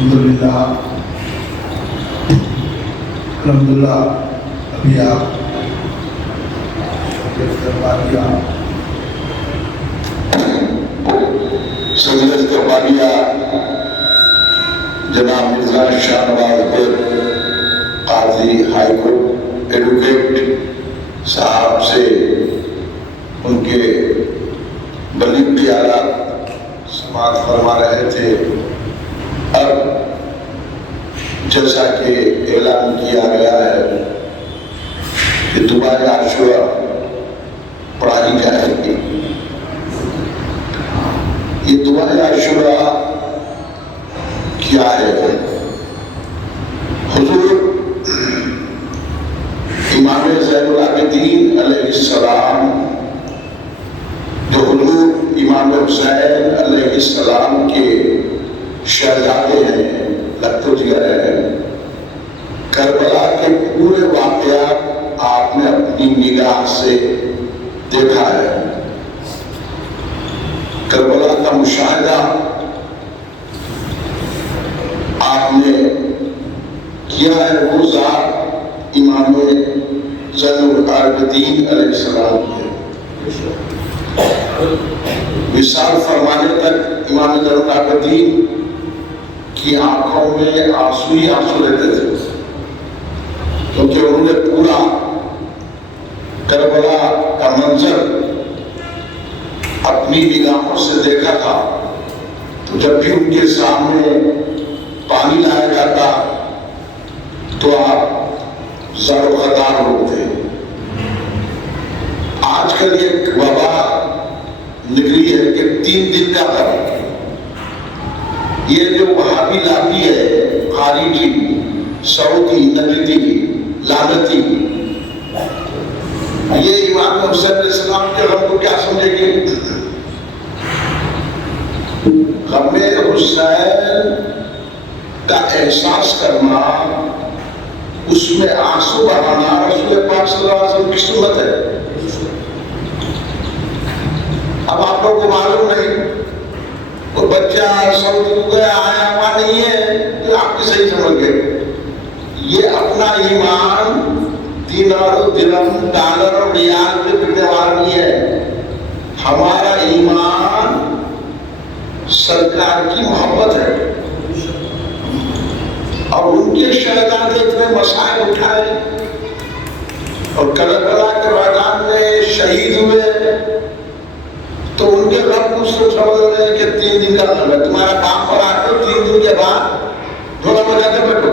الحمدللہ ابھی آپ درباریہ صدر درباریہ جناب مرزا شاہ نواز پر قاضی ہائی کورٹ ایڈوکیٹ صاحب سے ان کے بلیغ خیالات سماعت فرما رہے تھے۔ اب جیسا کہ اعلان کیا گیا ہے کہ دعائے عاشورہ پڑھائی جائے گی۔ یہ دعائے عاشورہ کیا ہے؟ حضور امام زین العابدین علیہ السلام جو حضور امام حسین علیہ السلام کے شہزادے ہیں، لگتے جگر ہے، کربلا کے پورے واقعات آپ نے اپنی نگاہ سے دیکھا ہے۔ کربلا کا مشاہدہ آپ نے کیا ہے۔ وہ ذات امام زین العابدین علیہ السلام کے وصال فرمانے تک امام زین العابدین کی آنکھوں میں آنسو ہی آنسو رہتے تھے، کیونکہ انہوں نے پورا کربلا کا منظر اپنی نگاہوں سے دیکھا تھا۔ تو جب بھی ان کے سامنے پانی لایا جاتا تو آپ زر و خطار ہوتے۔ آج کل یہ وبا نکلی ہے کہ 3 دن کا فرق۔ یہ جو وہابی لابی ہے، خارجی، سعودی، نجدی، لعنتی، یہ امام حسین علیہ السلام کے غم کو کیا سمجھے گی؟ غم حسین کا احساس کرنا، اس میں آنسو بہانا رسول پاک صلی اللہ علیہ وسلم کی سنت ہے۔ اب آپ لوگ کو معلوم نہیں، وہ بچہ سعودی کو گیا آیا ہوا نہیں ہے، یہ آپ کی صحیح سمجھ گئے۔ یہ اپنا ایمان دینار و درہم، ڈالر اور ریال پہ بکنے والا نہیں ہے۔ ہمارا ایمان سرکار کی محبت ہے، اور ان کے شہزادے اتنے مسائل اٹھائے اور کربلا کے میدان میں شہید ہوئے، تو ان کے غم کو سمجھ رہے ہیں کہ 3 دن کا غم ہے۔ تمہارا باپ پر آتے 3 دن کے بعد دھونا بجا کے بیٹھو۔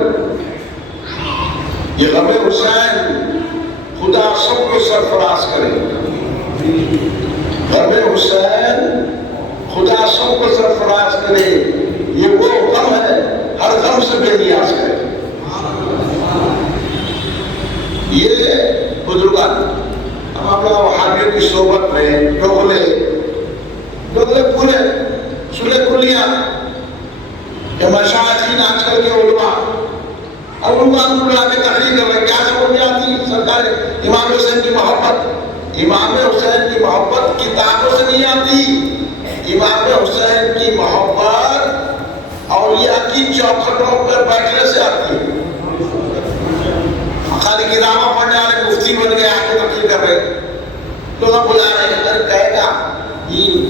یہ غم حسین خدا سب کو سرفراز کرے۔ غم حسین خدا سب کو سرفراز کرے۔ یہ وہ غم ہے ہر غم سے بے نیاز ہے۔ یہ بزرگان ہم اپنا وہابیوں کی صحبت میں ڈوغلے پورے سلے کلیاں یا مشاہدین آج کل کے علماء اب علماء کو بلا کے تقریر کر رہے، کیا سمجھ میں آتی؟ سرکار امام حسین کی محبت، امام حسین کی محبت کتابوں سے نہیں آتی۔ امام حسین کی محبت اولیاء کی چوکھٹوں پر بیٹھنے سے آتی ہے۔ خالی کتابیں پڑھنے والے مفتی بن گئے آ کے تقریر کر رہے، لوگ بلا رہے ہیں، کہے گا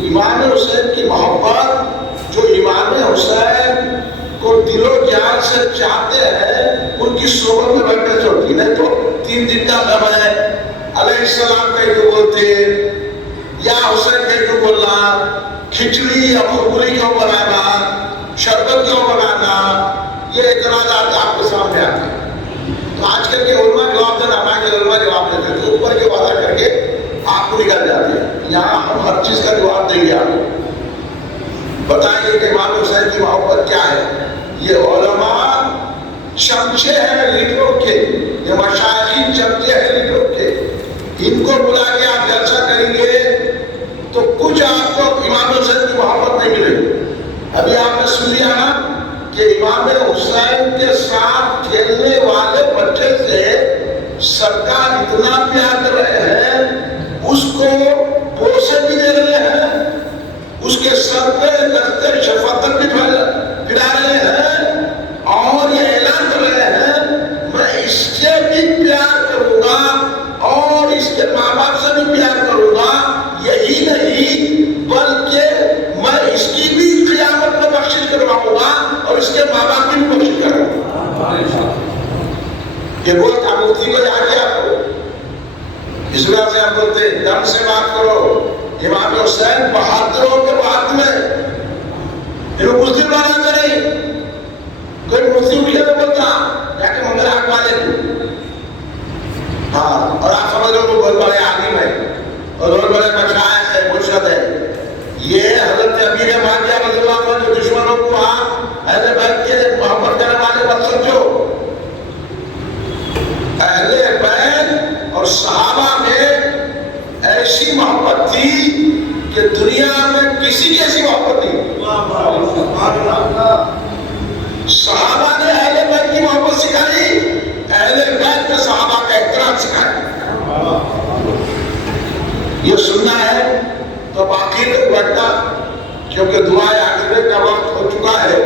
امام حسین کی محبت جو امام حسین کو دل و جان سے چاہتے ہیں ان کی صحبت میں بیٹھنے سے ہوتی ہے۔ نہیں تو 3 دن کا غم ہے، علیہ السلام کہیں تو بولتے یا حسین کہیں تو بولنا، کھچڑی یا بھرپوری کیوں بنانا، شربت کیوں بنانا، یہ اعتراضات آپ کے سامنے آتے ہیں۔ تو آج کل کے علماء جواب دینا، ہمارے علماء جواب دیتے ہیں، اوپر کے وعدہ کر کے آپ کو نکل جاتے ہیں۔ یہاں ہم ہر چیز کا جواب دیں گے آپ کو، بتائیں گے کہ امام حسین کی محبت کیا ہے۔ یہ علماء چمچے ہیں لیڈروں کے، یہ مشائخین چمچے ہیں لیڈروں کے، ان کو بلا کے آپ جلسہ کریں گے تو کچھ آپ کو امام حسین کی محبت نہیں ملے گی۔ ابھی آپ نے سن لیا نا کہ امام حسین کے ساتھ کھیلنے والے بچے سے سرکار اتنا پیار کر رہے ہیں، اس کو پوسے بھی دے رہے ہیں، اس کے سر پہ درخت شفقت بھی پھیلا رہے ہیں، ماں باپ سے بھی پیار کروں گا، یہی نہیں بلکہ میں اس کی بھی قیامت میں بخشش کرواؤں گا اور اس کے ماں باپ کی بھی بخشش کرواؤں گا۔ یہ بول تھا مفتی کو یاد ہے آپ کو؟ اس وجہ سے ہم بولتے ہیں دم سے بات کرو۔ امام حسین بہادروں کے بعد میں انہوں مسلم بنا کے نہیں، کوئی مسلم بھی نہیں بولتا یا کہ منگل آگ والے ہاں، اور آپ سمجھ لو وہ بہت بڑے عالم ہے اور بہت بڑے مشائخ ہے، مرشد ہے۔ یہ حضرت امیر ماویہ رضی اللہ عنہ جو دشمنوں کو اہل بیت کے محبت کرنے والے مت سمجھو۔ اہل بیت اور صحابہ میں ایسی محبت تھی کہ دنیا میں کسی کی ایسی محبت نہیں۔ صحابہ نے اہل بیت کی محبت سکھائی، اہل بیت نے صحابہ کا احترام سکھایا۔ یہ سننا ہے تو باقی نہیں بڑھتا، کیونکہ دعائے آخرت کا وقت ہو چکا ہے۔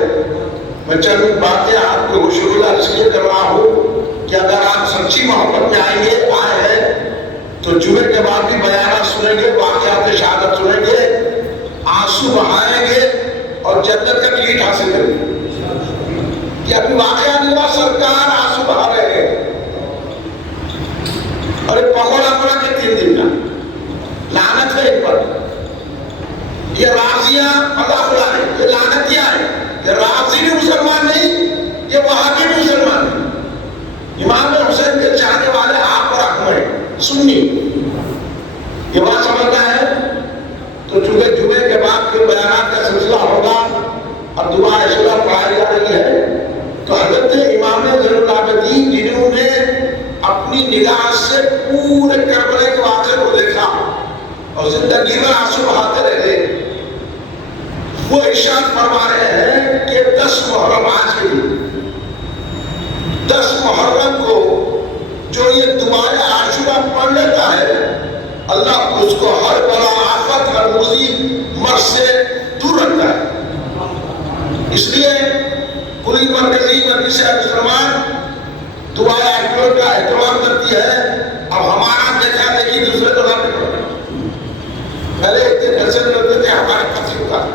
میں چند باتیں آپ کو شروع اس لیے کر رہا ہوں کہ اگر آپ سچی محبت میں آئے ہیں تو جمعے کے بعد بھی بیانات سنیں گے، واقعات شہادت سنیں گے، آنسو بہائیں گے اور جنت کا کلیٹ حاصل کریں گے۔ کہ ابھی واقعہ نہیں ہوا، سرکار آنسو بہا رہے ہیں اور ایک پکوڑا پڑا کے 3 دن کا لعنت ہے ایک پر۔ یہ رازیہ اللہ خدا ہے، یہ لعنتیہ ہے۔ یہ رازی بھی مسلمان نہیں، یہ وہابی بھی مسلمان نہیں۔ امام حسین کے چاہنے والے آپ پر احمد ہیں، سنی۔ یہ بات سمجھنا ہے تو چونکہ جمعے کے بعد پھر بیانات کا سلسلہ ہوگا اور دعا عشرہ پڑھائی جا رہی ہے، تو حضرت امام زین العابدین جنہوں نے اپنی نگاہ سے پورے کربلا کے واقعے کو دیکھا اور زندگی میں آنسو بہاتے رہے، وہ ارشاد فرما رہے ہیں کہ 10 محرم آج کے دن، 10 محرم کو جو یہ دعائے عاشورہ پڑھ لیتا ہے، اللہ اس کو ہر بلا آفت، ہر مصیبت، مرض سے دور رکھتا ہے۔ اس لیے کلی مرکزی مجلس مسلمان دعائے عاشورہ کا اہتمام کرتی ہے۔ اب ہمارا دیکھا دیکھی دوسرے کو نہ پڑھو، پہلے اتنے پیسے ملتے تھے ہمارے قصیب کا،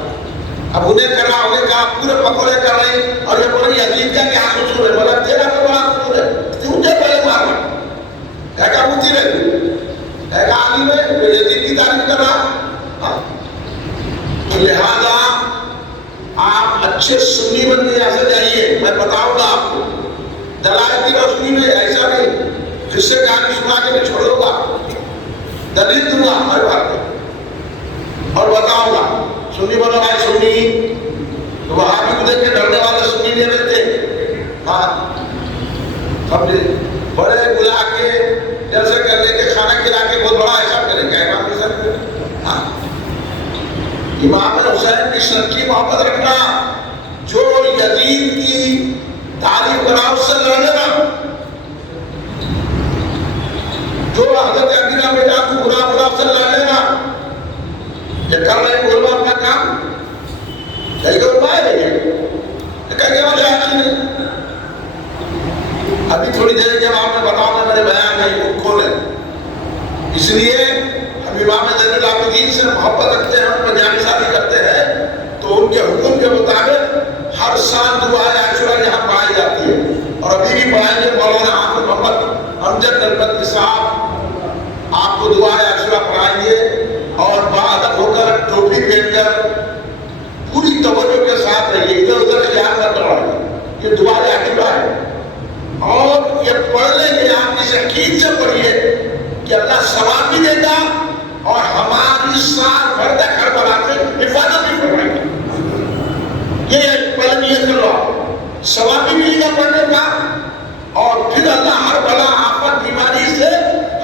اب انہیں کرا انہیں کہا پورے پکوڑے کر رہے اور یہ بڑی عجیب کیا کہ آنسو سو رہے، بولا تیرا تو بڑا قصور ہے، کیوں تے پہلے مارنا؟ ہے کہا مجھے رہے، ہے کہا عالم ہے، جو یزید کی تعریف کر رہا۔ لہذا آپ اچھے سنی بن کے یہاں سے جائیے، میں بتاؤں گا آپ کو دلائل کی روشنی میں، ایسا نہیں قصے کہانی سنا کے میں چھوڑ دوں گا، دلیل دوں گا ہر بات پہ اور بتاؤں گا۔ سنی بنو بھائی سنی، تو وہاں بھی کو دیکھ کے ڈرنے والے سنی نہیں رہتے، ہاں بڑے بلا کے جلسے کر لے کے کھانا کھلا کے بہت بڑا حساب کریں گے امام حسین۔ ہاں امام حسین کی سچی محبت رکھنا، جو یزید کی تعریف کرا اس سے لڑنے نہ، جو حضرت امینہ بیٹا کو برا برا سے لڑنے نہ، یہ کر رہے ہیں علماء اپنا کام، کہیں کہ علماء ہے یہ کہیں کہ وہ جاہلی نہیں۔ ابھی تھوڑی دیر جب آپ نے بتاؤں گا میرے بیان نہیں وہ کھولیں، اس لیے ہم امام زین العابدین سے محبت رکھتے ہیں، ان پر جان نثاری کرتے ہیں، تو ان کے حکم کے مطابق ہر سال دعائے عاشورہ یہاں پڑھائی جاتی ہے اور ابھی بھی پڑھائیں گے۔ مولانا حافظ محمد امجد نلبندی صاحب آپ کو دعائے عاشورہ پڑھائیں گے اور باادب ہو کر ٹوپی پہن کر پوری توجہ کے ساتھ رہیے، ادھر ادھر خیال نہ کروائیے، یہ دعائے عاشورہ ہے اور یہ پڑھ لیں گے آپ اس یقین سے پڑھیے کہ اللہ ثواب بھی دے گا اور ہماری سال بھر تک ہر بلا سے حفاظت بھی فرمائے گا۔ یہ پہلے نیت کر لو، ثواب بھی ملے گا پڑھنے کا اور پھر اللہ ہر بلا آفت بیماری سے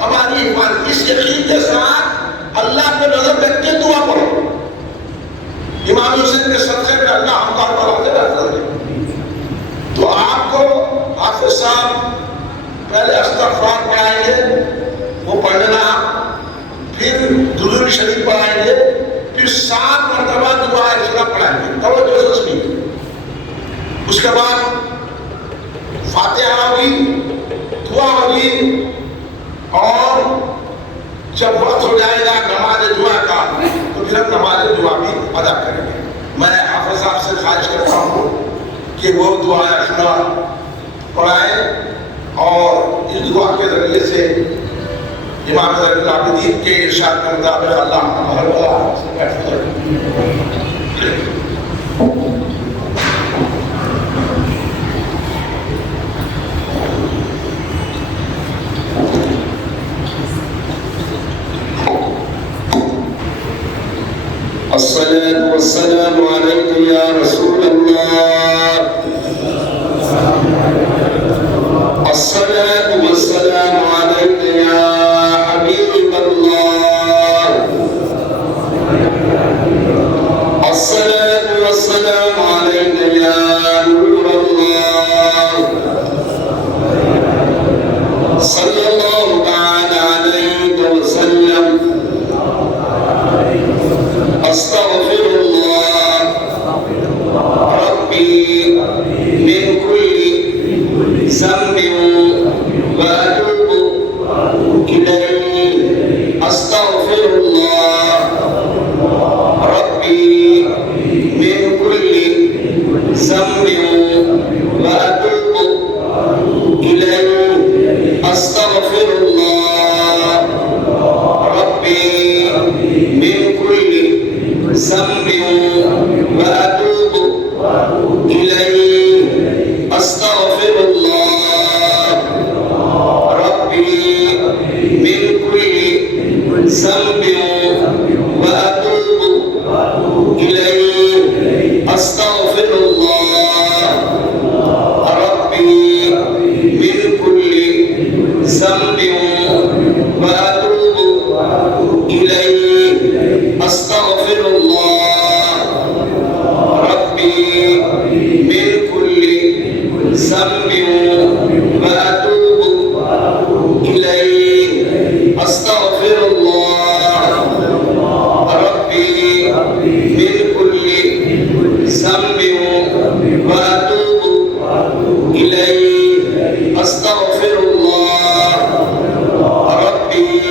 ہماری حفاظت، اس یقین کے ساتھ اللہ پہ نظر رکھ کے دعا پڑھو۔ امام حسین کے صدقے میں اللہ ہم کا بلا سے رکھ دے۔ تو آپ کو حافظ صاحب پہلے استغفار پڑھائیں گے، وہ پڑھ لینا، پھر درود شریف پڑھائیں گے، پھر 7 مرتبہ دعائے عاشورہ پڑھائیں گے، توجہ سے سنیے۔ اس کے بعد فاتحہ ہوگی، دعا ہوگی اور جب وقت ہو جائے گا نماز جمعہ کا تو پھر ہم نماز جمعہ بھی ادا کریں گے. میں حافظ صاحب سے خواہش کرتا ہوں کہ وہ دعا اشنا پڑھائیں اور اس دعا کے ذریعے سے امام زین العابدین کے ارشاد کے مطابق اللہ ہمارا الصلاة والسلام عليك يا رسول الله. الصلاة والسلام عليك يا حبيب الله. الصلاة والسلام عليك يا نور الله. صلى الله تعالى عليك وسلم. استغفر الله ربي من كل ذنب واتوب اليه. استغفر الله ربي من كل ذنب واتوب اليه. استغفر الله ربي من كل ذنب وأتوب إليه. أستغفر الله ربي من كل ذنب وأتوب إليه. أستغفر الله ربي من كل ذنب وأتوب إليه. أستغفر الله ربي من كل ذنب وأتوب إليه. أستغفر الله ربي من كل ذنب وأتوب إليه. أستغفر الله ربي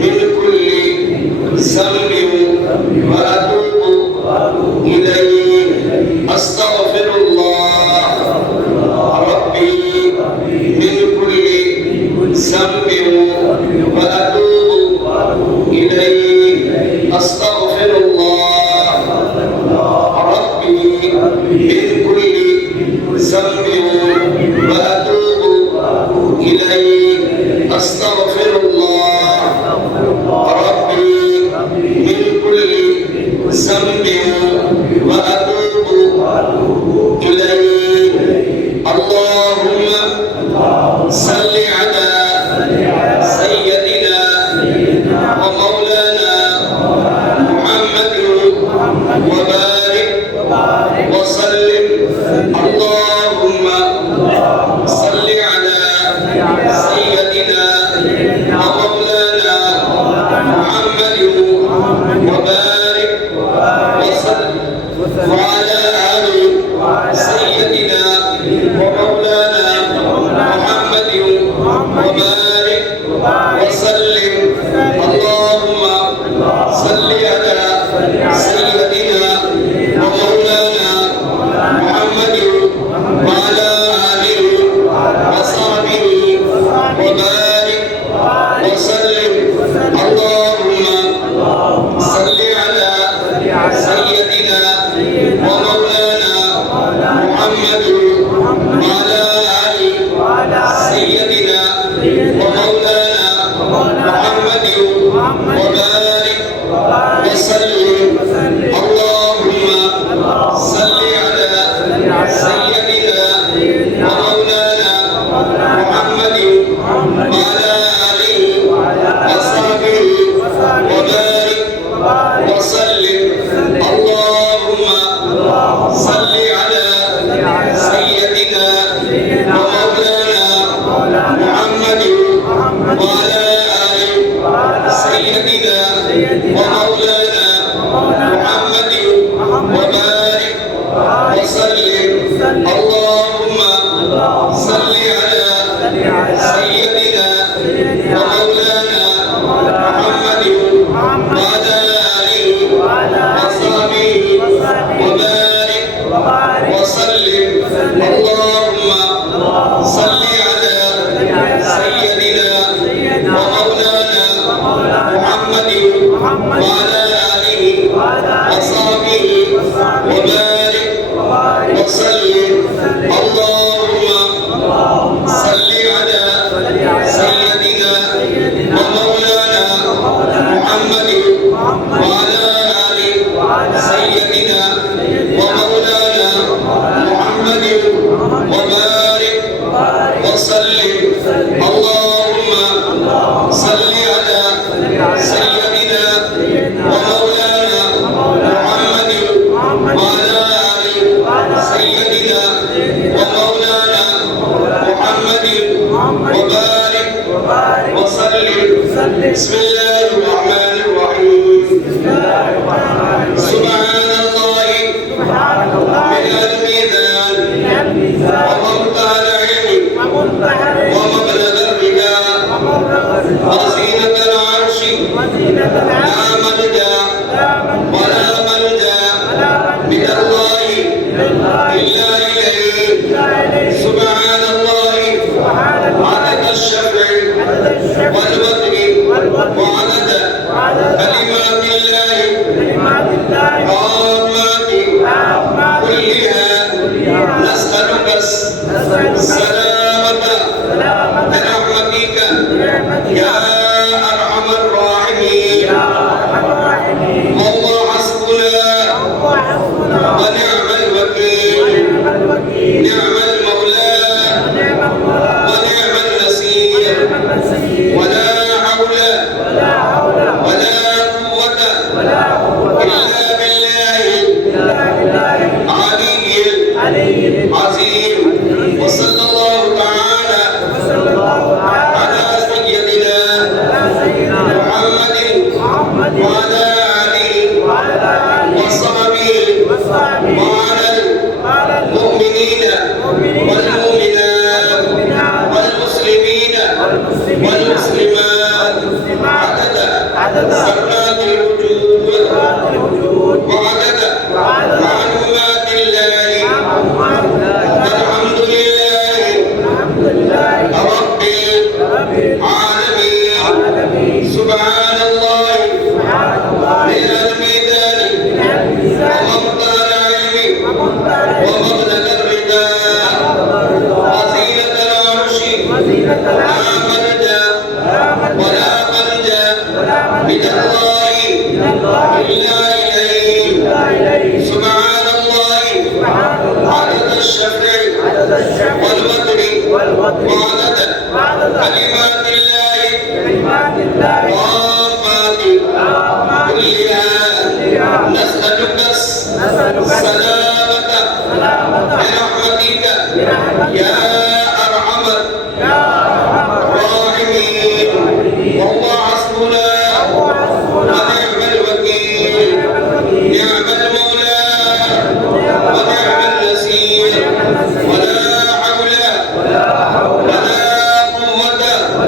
من كل ذنب وأتوب إليه. أستغفر الله ربي من كل ذنب وأتوب إليه. أستغفر الله ربي من كل ذنب وأتوب إليه. أستغفر الله ربي من كل ذنب وأتوب إليه. اللهم صل على سيدنا ومولانا محمد وبارك وسلم. اللهم صل على سيدنا ومولانا محمد وبارك وسلم وعلى آل سيدنا ومولانا محمد وبارك وسلم. اللهم صل على سيدنا ومولانا محمد وعلى آله وصحبه وبارك وسلم. اللهم صل على سيدنا ومولانا محمد وعلى آله سيدنا ومولانا محمد وبارك وسلم. اللهم صل على سيدنا ومولانا محمد وعلى آله وصحبه وبارك وسلم. اللهم صل على سيدنا ومولانا محمد وعلى آله سيدنا ومولانا محمد وبارك وسلم. اللهم صل على سيدنا ومولانا اللهم صل على سيدنا ومولانا محمد وعلى آله وصحبه وبارك وسلم. اللهم صل على سيدنا ومولانا محمد وعلى آل سيدنا ومولانا محمد وبارك وسلم. اللهم صل على سيدنا ومولانا محمد وعلى آل سيدنا ومولانا محمد وبارك وسلم. بسم الله الرحمن الرحيم. سبحان الله من الميزان ومنتهى العلم ومبلغ الرجاء وزينة العرش لا ملجأ ولا ملجأ من الله إلا إليه. سبحان الله عدد الشفع والوتر وعدد كلمات الله التامات كلها. نسألك السلامة برحمتك يا أرحم الراحمين. والله حسبنا ونعم الوكيل. نعم المولى ونعم النصير. ولا حول ولا قوة إلا بالله العلي العظيم. وصلى الله تعالى على سيدنا محمد وعلى آله وصحبه وعلى المؤمنين والمؤمنات والمسلمين والمسلمات عدد ذرات الوجود وعدد معلومات الله. الحمد لله رب العالمين. سبحان الله من الميزان ومنتهى العلم ومبلغ الرداء وزينة العرش لا ملجأ ولا ملجأ من الله إلا إليه. سبحان الله عدد الشفع والوتر وعدد كلمات الله التامات كلها. نسألك السلامة برحمتك يا أرحم الراحمين. والله حسبنا ونعم الوكيل. نعم المولى ونعم النصير. ولا حول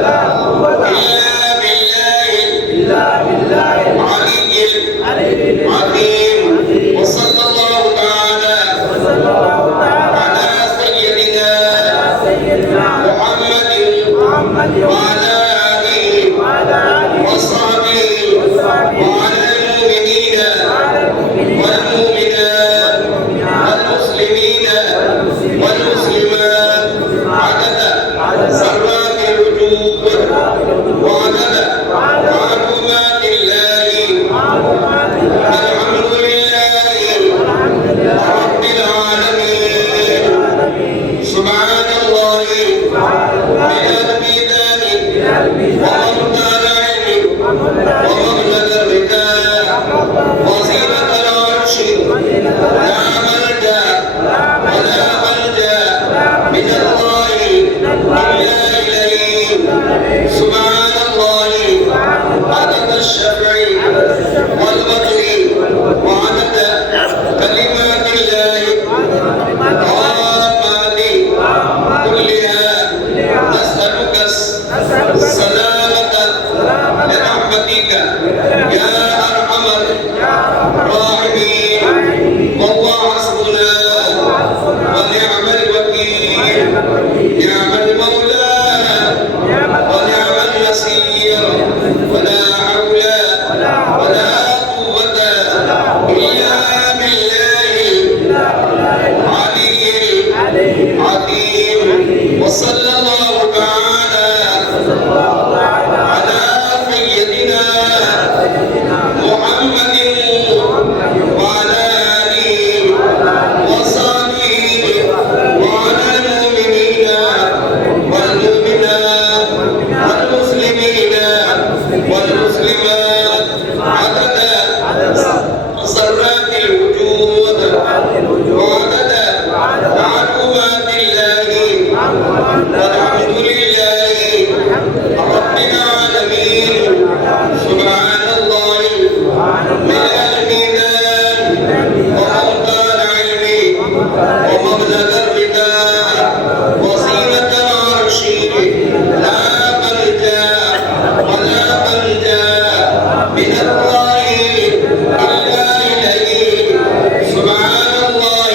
ولا قوة إلا بالله العلي العظيم. وصلى الله تعالى على سيدنا محمد وعلى آله وصحبه وعلى المؤمنين والمؤمنات والمسلمين والمسلمات عدد ذرات الوجود وعدد معلومات الله. الحمد لله رب العالمين. سبحان الله من الميزان ومنتهى العلم ومبلغ الرداء وزينة العرش لا ملجأ ولا ملجأ من الله إلا إليه. سبحان الله عدد الشفع والوتر وعدد كلمات الله التامات كلها. نسألك السلامة برحمتك يا أرحم الراحمين. والله حسبنا ونعم الوكيل. عظيم. وصلى الله تعالى على سيدنا محمد وعلى آله وصحبه وعلى المؤمنين والمؤمنات والمسلمين والمسلمات عدد ذرات الوجود وعدد معلومات الله. والحمد لله رب العالمين. سبحان الله ملء الميزان وموضع العلم ومبلغ الرداء وزينة العرش. لا ملجأ ولا ملجأ من الله إلا إليه. سبحان الله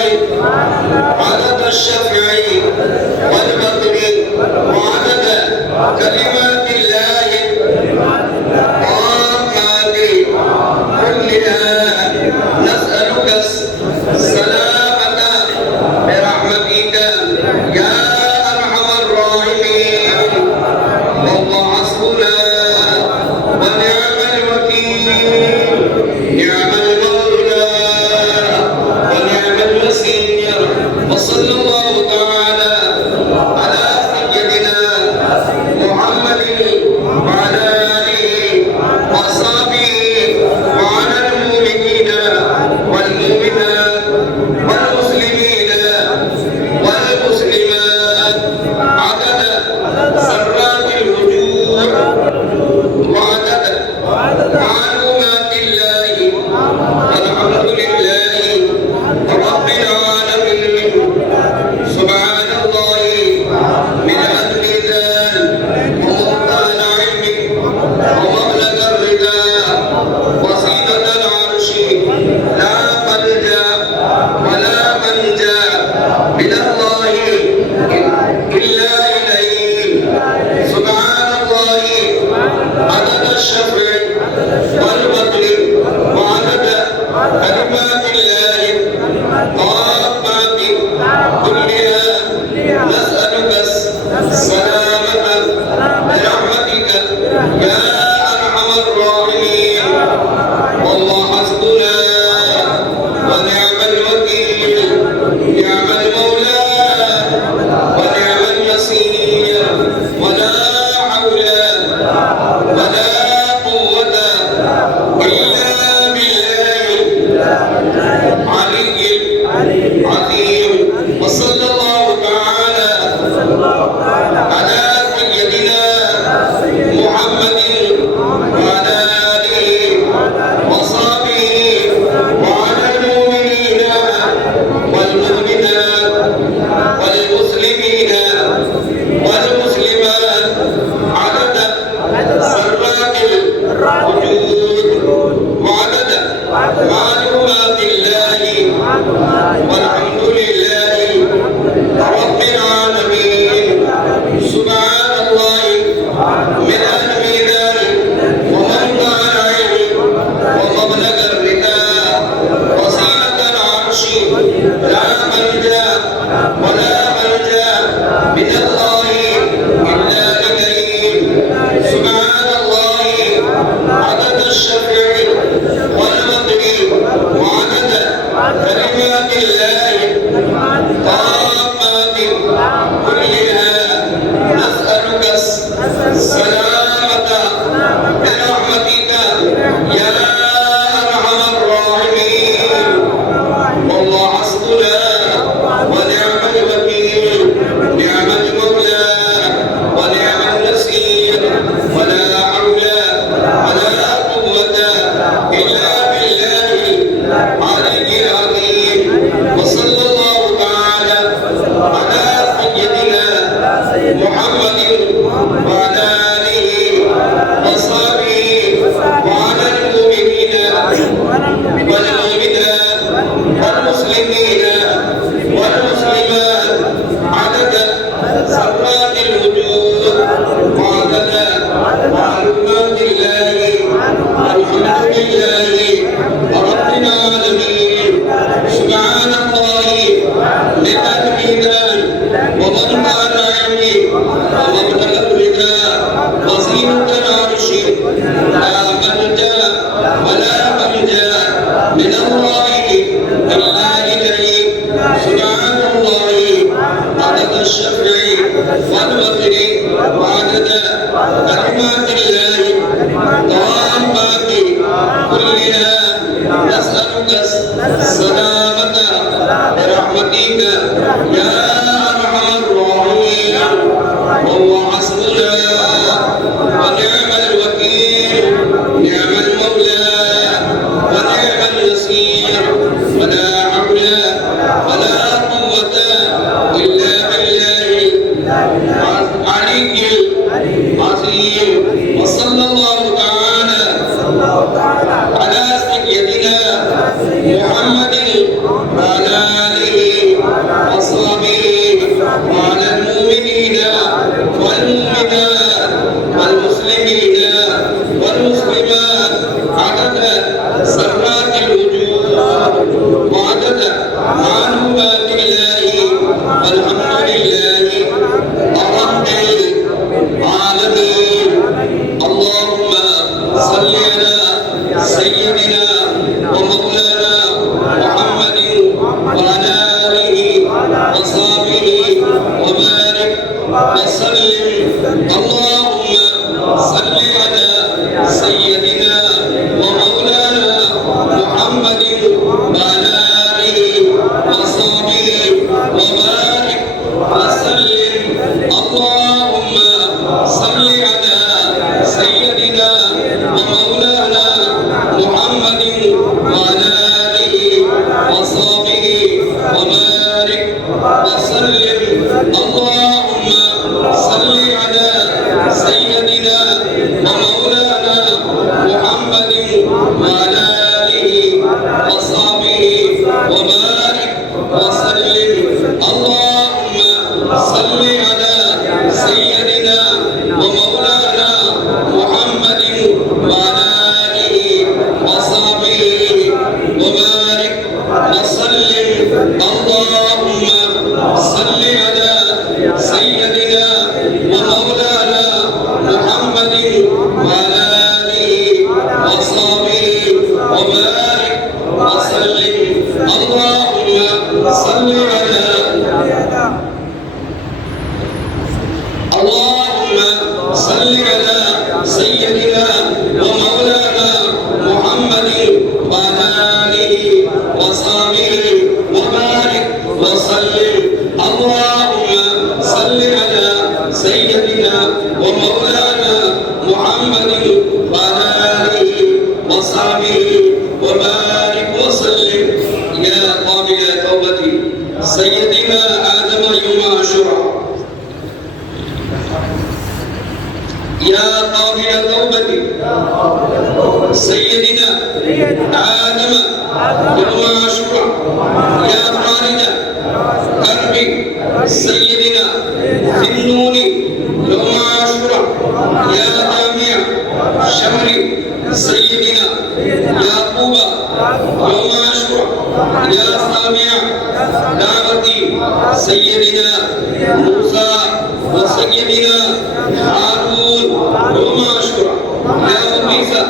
عدد الشفع والبطر وعدد كلمات الله الطامات كلها. نسألك السلامة برحمتك يا أرحم الراحمين. والله حسبنا ونعم الوكيل. نعم المولى ونعم النصير. وصلى الله تعالى على سيدنا محمد وعلى آله وصحبه وعلى المؤمنين والمؤمنات والمسلمين والمسلمات عدد ذرات الوجود وعدد معلومات الله. الحمد لله رب العالمين. سبحان الله ملء الميزان وموضع العلم ومبلغ الرداء وزينة العرش. لا ملجأ ولا منجا من الله إلا إليه. سبحان الله عدد الشفع والبطر وعدد كلمات الله الطامات كلها. نسألك السلامة برحمتك يا أرحم الراحمين. والله حسبنا ونعم الوكيل. نعم المولى ونعم النصير. ولا حول ولا قوة إلا بالله العلي العظيم. وصلى الله تعالى على سيدنا محمد وعلى آله وصحبه وعلى المؤمنين والمؤمنات والمسلمين والمسلمات عدد ذرات الوجود وعدد معلومات الله. والحمد لله رب العالمين. سبحان الله ملء الميزان وموضع العلم ومبلغ الرداء وزينة العرش. لا ملجأ ولا ملجأ من الله إلا إليه. سبحان الله عدد الشفع والبطر وعدد كلمات الله الطامات كلها. نسألك السلامة برحمتك يا أرحم الراحمين. والله حسبنا ونعم الوكيل. نعم المولى ونعم النصير. ولا حول ولا قوة إلا بالله العلي العظيم. وصلى الله تعالى على سيدنا محمد وعلى آله وصحبه وعلى المؤمنين والمؤمنات والمسلمين والمسلمات عدد ومبلغ الهدى وزينة العرش لا ملجأ ولا ملجأ من الله إلا إليه سبحان الله عدد الشفع والوتر وعدد كلمات الله الطامات كلها نسألك السلامة برحمتك يا أرحم الراحمين وهو حسبنا ونعم الوكيل نعم المولى ونعم النصير ولا حول ولا قوة إلا بالله العلي العظيم وصلى الله تعالى على سيدنا محمد وعلى آله وصحبه وعلى المؤمنين والمؤمنات والمسلمين والمسلمات عدد سرات الوجود وعدد معلومات الله والحمد لله رب العالمين. اللهم صل على سيدنا ومولانا محمد وعلى آله وصحبه وبارك وسلم. اللهم صل على سيدنا ومولانا محمد وعلى آله وصحبه وبارك وسلم. اللهم صل على سيدنا ومولانا محمد وعلى آله وصحبه وبارك وسلم. اللهم صل على سيدنا ومولانا محمد وعلى آله وصحبه وبارك وسلم. اللهم صل على سيدنا ومولانا محمد وعلى آله وصحبه وبارك وسلم. اللهم صل على سيدنا ومولانا محمد وعلى آله وصحبه وبارك وسلم. اللهم صل على اللهم صل على سيدنا ومولانا محمد وعلى آله وصحبه وبارك وسلم. اللهم صل على سيدنا ومولانا محمد وعلى آله وصحبه وبارك وسلم. يا قابل توبتي سيدنا آدم يوم عاشوراء يا قابل توبتي سيدنا آدم يوم عاشوراء يا خالد كربي سيدنا ذنون يوم عاشوراء يا جامع شمري سيدنا يعقوب يوم عاشوراء يا سامع دعوتي سيدنا موسى وسيدنا هارون يوم عاشوراء يا عيسى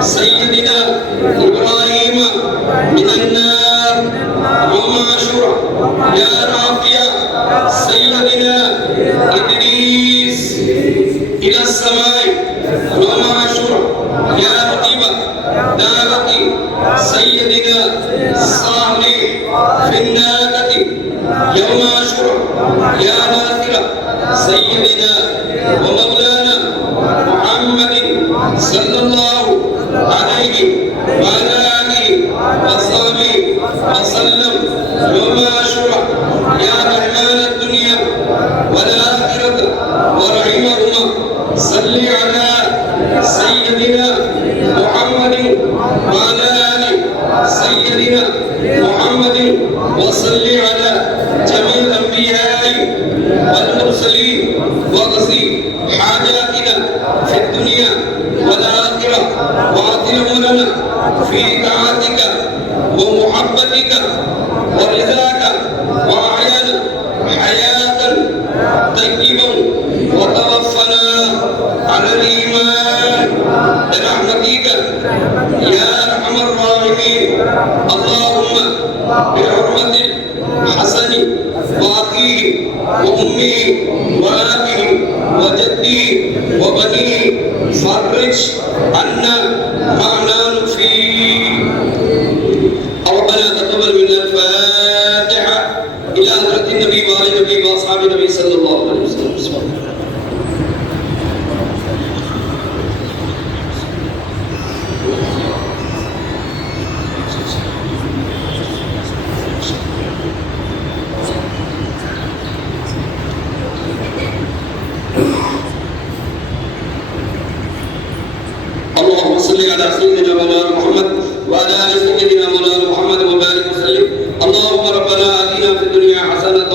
سيدنا إبراهيم من النار يوم عاشوراء يا رافع سيدنا إدريس إلى السماء يوم عاشوراء يا رقيبة دعوتي سيدنا صالح في الناقة يوم عاشوراء يا ناصر سيدنا ومولانا محمد صلى الله عليه وعلى آله وصحبه وسلم يوم عاشوراء يا رحمن الدنيا والآخرة ورحمهما صل على سيدنا محمد وعلى آله سيدنا محمد وصل على جميع الأنبياء والمرسلين واقضي حاجاتنا في الدنيا والآخرة وأعطهم لنا في طاعتك ومحبتك ورضاك وأحيانا حياة طيبة على الإيمان برحمتك يا أرحم الراحمين. اللهم بحرمة الحسن وأخيه وأمه وأبيه وجده وبنيه فرج عنا معنا فيه. ربنا تقبل منا. الفاتحة إلى حضرة النبي وآل النبي وأصحاب النبي صلى الله عليه وسلم. بسم الله. اللهم صل على سيدنا مولانا محمد وعلى ال سيدنا مولانا محمد وبارك وسلم. اللهم ربنا آتنا في الدنيا حسنة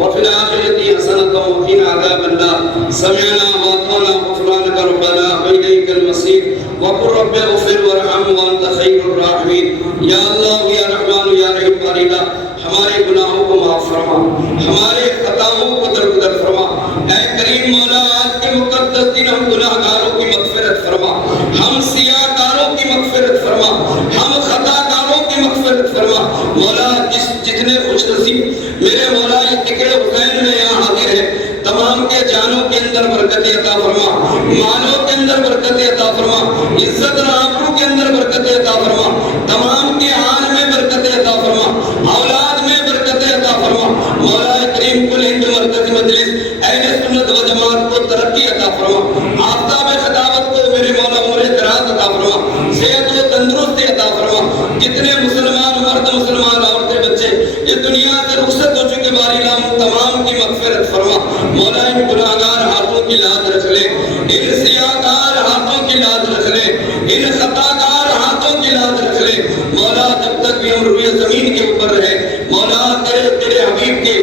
وفي الآخرة حسنة وقنا عذاب النار. سمعنا وأطعنا غفرانك ربنا وإليك المصير. وقل رب اغفر وارحم وأنت خير الراحمين. یا اللہ یا رحمان یا رحیم پاریلا ہمارے گناہوں کو معاف فرما، ہمارے خطاؤں کو درگزر فرما. اے کریم مولا آج کے مقدس دن ہم گناہ گاروں کی مغفرت فرما، ہم سیاہ کاروں کی مغفرت فرما، ہم خطا کاروں کی مغفرت فرما. مولا جتنے خوش نصیب میرے مولا یہ ذکر حسین میں یہاں حاضر ہے، تمام کے جانوں کے اندر برکت عطا فرما، مالوں کے اندر برکت عطا فرما، عزت اور آبرو کے اندر برکت عطا فرما، تمام کے حال میں برکت عطا فرما، اولاد میں برکت عطا فرما. مولا کریم کل ہند مرکزی مجلس اہل سنت و جماعت کو ترقی عطا فرما، آفتاب خطابت کو میرے مولا عمر دراز عطا فرما، صحت و تندرستی عطا فرما. جتنے مسلمان مرد مسلمان عورتیں بچے یہ دنیا سے رخصت ہو چکے باری لام تمام کی مغفرت فرما. مولا ان گناہگار ہاتھوں کی لاز رکھ لے، ان سیاہکار ہاتھوں کی لاز رکھ لے، ان خطاکار ہاتھوں کی لاز رکھ لے. مولا جب تک بھی ہم روئے زمین کے اوپر رہے مولا تیرے حبیب کے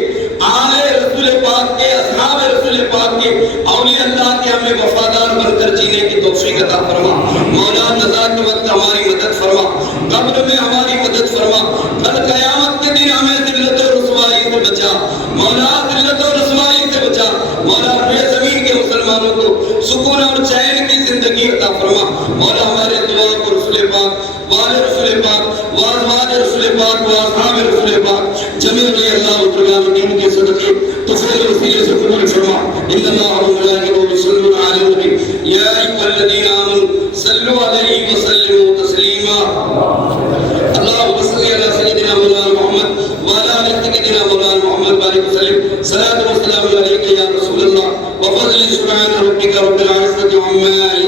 آل رسول پاک کے اصحاب رسول پاک کے اولیاء اللہ کے ہمیں وفادار بن کر جینے کی توفیق عطا فرما. مولا نزا کے وقت ہماری مدد فرما، قبر میں ہماری مدد فرما، کل قیامت کے دن ہمیں ذلت و رسوائی سے بچا. مولا ذلت و رسوائی سے بچا. مولا روئے زمین کے مسلمانوں کو سکون اور چین کی زندگی عطا فرما. مولا ہمارے دعا کو رسول پاک وآل رسول پاک وازواج رسول پاک واصحاب رسول پاک جميع اللہ العالمین کے صدقے تفضل وسیلے سے قبول فرما. ان اللہ وملائکته یصلون علی النبی یا ایھا الذین آمنوا صلوا علیہ وسلموا تسلیما. اللهم صل علی سیدنا مولانا محمد وعلى آل سیدنا مولانا محمد بارک وسلم. صلاۃ و سلام علیک یا رسول اللہ وفضل سبحان ربک رب العزة عما